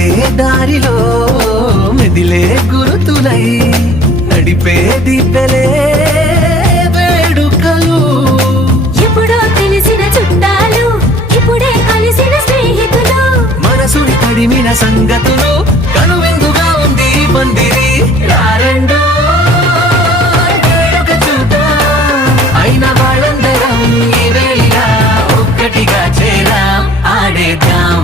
వెళ్ళే దారిలో మెదిలే గురుతులై నడిపే దిబ్బెలే మనసుని సంగతులు కనువిందుగా ఉంది పందిరి. రారెండో వాళ్ళందరం ఈ వేళ ఒక్కటిగా చేరాం ఆడేద్దాం.